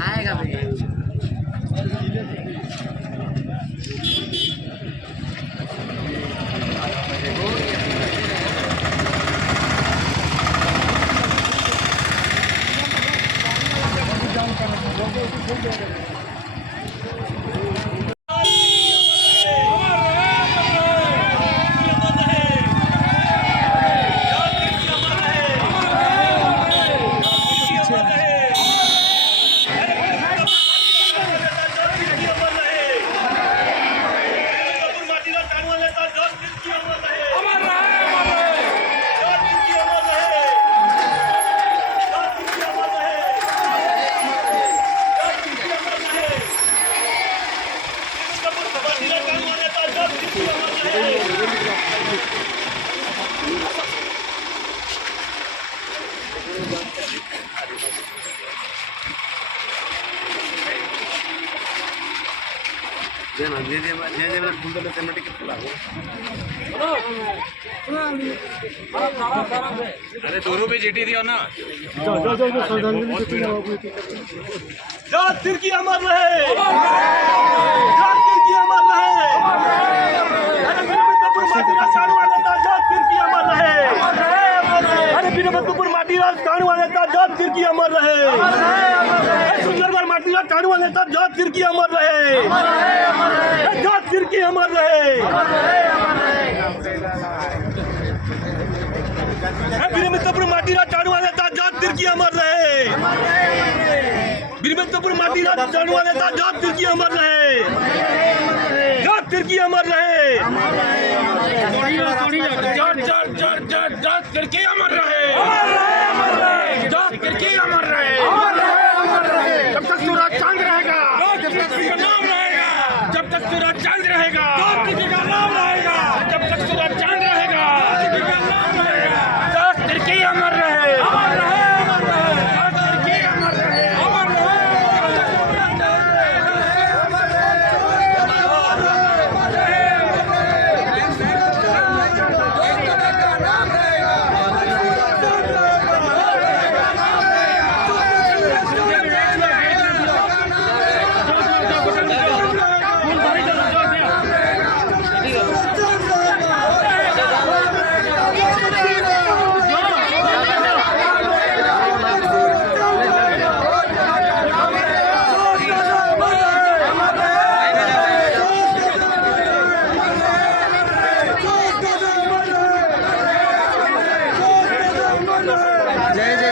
आएगा भैया। अरे दोनों पे जीटी दिया ना। जात तिरकी अमर रहे, जात तिरकी अमर रहे। अरे वीरभद्रपुर माटीराज कांडवाले का जात तिरकी अमर रहे। अरे वीरभद्रपुर माटीराज कांडवाले का जात तिरकी अमर रहे। सुंदरगढ़ माटीराज कांडवाले का जात तिरकी अमर रहे। जात तिरकी अमर रहे। वीरभद्रपुर माटीराज कांडवाले का जात तिरकी अमर रहे। वीरभद्रपुर माटीराज कांडवाले का जात तिरकी अमर रहे। जात तिरकी अमर रहे। जात तिरकी अमर रहे। जात तिरकी अमर रहे। जब तक सूरज चांद रहेगा, जब तक नाम रहेगा, जब तक सूरज चांद रहेगा, का नाम रहेगा, जब तक सूरज चांद रहेगा, जात तिरकी अमर रहे। जय जय